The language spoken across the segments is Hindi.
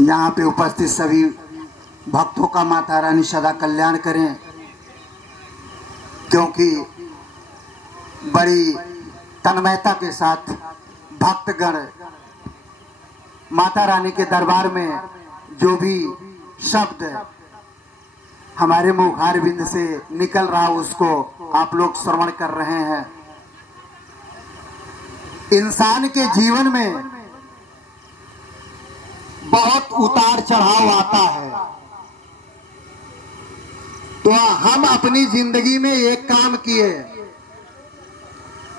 यहाँ पे उपस्थित सभी भक्तों का माता रानी सदा कल्याण करें, क्योंकि बड़ी तन्मयता के साथ भक्तगण माता रानी के दरबार में जो भी शब्द हमारे मुखार बिंद से निकल रहा उसको आप लोग श्रवण कर रहे हैं। इंसान के जीवन में बहुत उतार चढ़ाव आता है, तो हम अपनी जिंदगी में एक काम किए,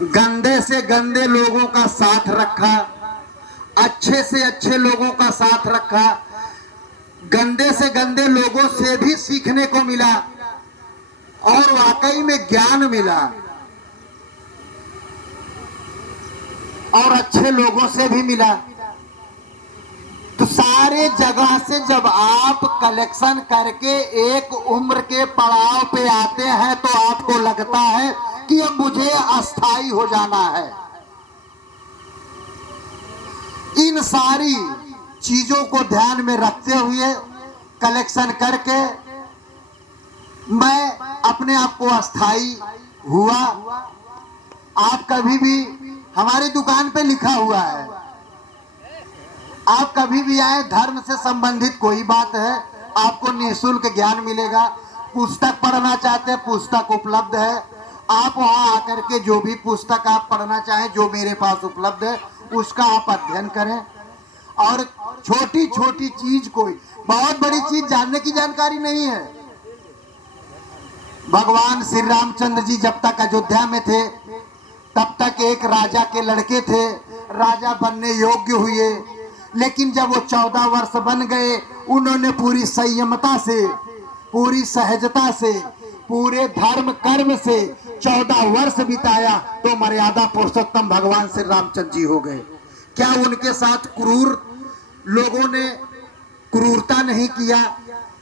गंदे से गंदे लोगों का साथ रखा, अच्छे से अच्छे लोगों का साथ रखा, गंदे से गंदे लोगों से भी सीखने को मिला और वाकई में ज्ञान मिला, और अच्छे लोगों से भी मिला। तो सारे जगह से जब आप कलेक्शन करके एक उम्र के पड़ाव पे आते हैं तो आपको लगता है कि अब मुझे अस्थाई हो जाना है। इन सारी चीजों को ध्यान में रखते हुए कलेक्शन करके मैं अपने आप को अस्थाई हुआ। आप कभी भी, हमारी दुकान पे लिखा हुआ है, आप कभी भी आए, धर्म से संबंधित कोई बात है आपको निःशुल्क ज्ञान मिलेगा। पुस्तक पढ़ना चाहते हैं, पुस्तक उपलब्ध है, आप वहां आकर के जो भी पुस्तक आप पढ़ना चाहें जो मेरे पास उपलब्ध है उसका आप अध्ययन करें। और छोटी छोटी चीज, कोई बहुत बड़ी चीज जानने की जानकारी नहीं है। भगवान श्री रामचंद्र जी जब तक अयोध्या में थे तब तक एक राजा के लड़के थे, राजा बनने योग्य हुए, लेकिन जब वो 14 वर्ष बन गए उन्होंने पूरी संयमता से, पूरी सहजता से, पूरे धर्म कर्म से 14 वर्ष बिताया तो मर्यादा पुरुषोत्तम भगवान श्री रामचंद्र जी हो गए। क्या उनके साथ क्रूर लोगों ने क्रूरता नहीं किया?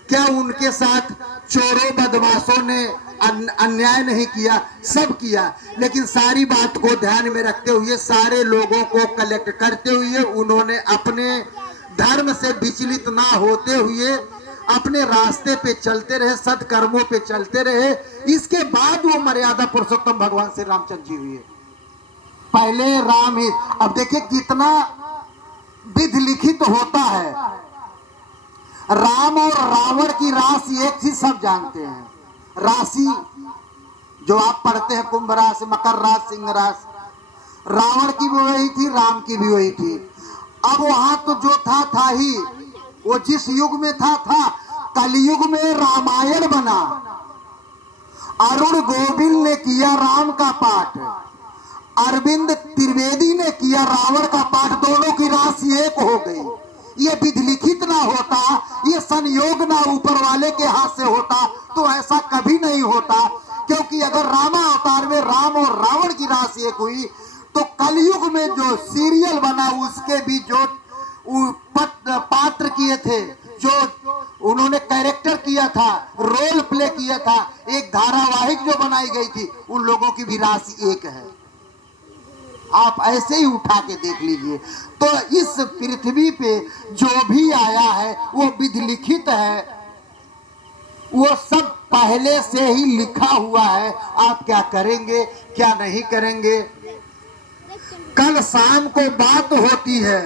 क्या उनके साथ चोरों बदमाशों ने अन्याय नहीं किया? सब किया, लेकिन सारी बात को ध्यान में रखते हुए, सारे लोगों को कलेक्ट करते हुए उन्होंने अपने धर्म से विचलित ना होते हुए अपने रास्ते पे चलते रहे, सत्कर्मों पे चलते रहे। इसके बाद वो मर्यादा पुरुषोत्तम भगवान श्री रामचंद्र जी हुए। पहले राम ही, अब देखिए कितना विधि लिखित होता है। राम और रावण की राशि एक चीज सब जानते हैं, राशि जो आप पढ़ते हैं, कुंभ राशि, मकर राशि, सिंह राशि। रावण की भी वही थी, राम की भी वही थी। अब वहां तो जो था ही, वो जिस युग में था। कलयुग में रामायण बना, अरुण गोविल ने किया राम का पाठ, अरविंद त्रिवेदी ने किया रावण का पाठ, दोनों की राशि एक हो गई। ये विधि लिखित ना होता, ये संयोग ना ऊपर वाले के हाथ से होता तो ऐसा कभी नहीं होता। क्योंकि अगर रामा अवतार में राम और रावण की राशि एक हुई तो कलयुग में जो सीरियल बना उसके भी जो पात्र किए थे, जो उन्होंने कैरेक्टर किया था, रोल प्ले किया था, एक धारावाहिक जो बनाई गई थी, उन लोगों की भी राशि एक है। आप ऐसे ही उठा के देख लीजिए। तो इस पृथ्वी पे जो भी आया है वो विधि लिखित है, वो सब पहले से ही लिखा हुआ है। आप क्या करेंगे क्या नहीं करेंगे। कल शाम को बात होती है,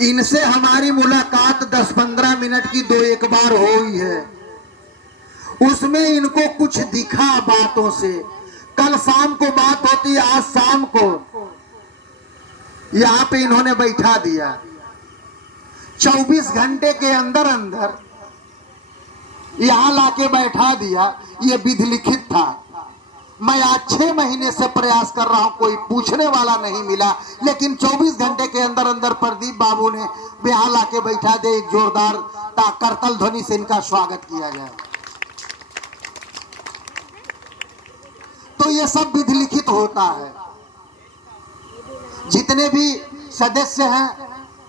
इनसे हमारी मुलाकात 10-15 मिनट की 2-1 बार हुई है, उसमें इनको कुछ दिखा बातों से। कल शाम को बात होती है, आज शाम को यहां पे इन्होंने बैठा दिया। 24 घंटे के अंदर अंदर यहां लाके बैठा दिया। ये विधि लिखित था। मैं आज 6 महीने से प्रयास कर रहा हूं, कोई पूछने वाला नहीं मिला, लेकिन 24 घंटे के अंदर अंदर प्रदीप बाबू ने यहां लाके बैठा दे। एक जोरदार करतल ध्वनि से इनका स्वागत किया जाए। तो ये सब विधि लिखित होता है। जितने भी सदस्य हैं,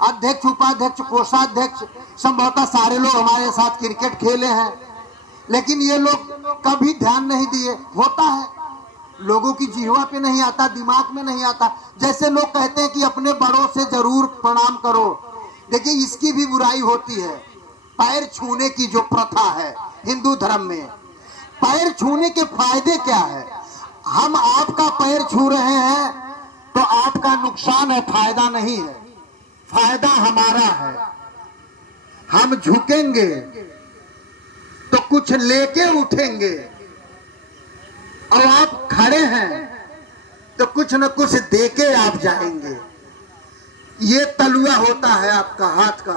अध्यक्ष, उपाध्यक्ष, कोषाध्यक्ष, संभवतः सारे लोग हमारे साथ क्रिकेट खेले हैं, लेकिन ये लोग कभी ध्यान नहीं दिए। होता है, लोगों की जीवा पे नहीं आता, दिमाग में नहीं आता। जैसे लोग कहते हैं कि अपने बड़ों से जरूर प्रणाम करो, देखिए इसकी भी बुराई होती है। पैर छूने की जो प्रथा है हिंदू धर्म में, पैर छूने के फायदे क्या है? हम आपका पैर छू रहे हैं तो आपका नुकसान है, फायदा नहीं है। फायदा हमारा है। हम झुकेंगे तो कुछ लेके उठेंगे, और आप खड़े हैं तो कुछ न कुछ देके आप जाएंगे। ये तलुआ होता है आपका हाथ का,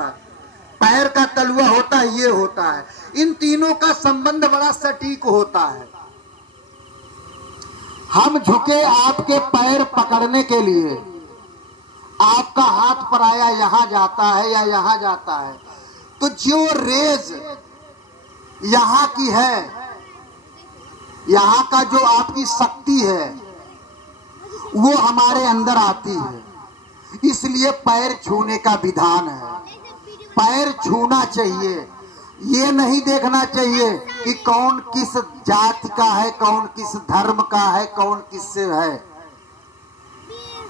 पैर का तलुआ होता है, ये होता है। इन तीनों का संबंध बड़ा सटीक होता है। हम झुके आपके पैर पकड़ने के लिए, आपका हाथ पराया यहां जाता है या यहां जाता है, तो जो रेज यहां की है, यहां का जो आपकी शक्ति है, वो हमारे अंदर आती है। इसलिए पैर छूने का विधान है। पैर छूना चाहिए। ये नहीं देखना चाहिए कि कौन किस जाति का है, कौन किस धर्म का है, कौन किससे है।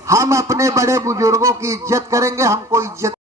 हम अपने बड़े बुजुर्गों की इज्जत करेंगे, हमको इज्जत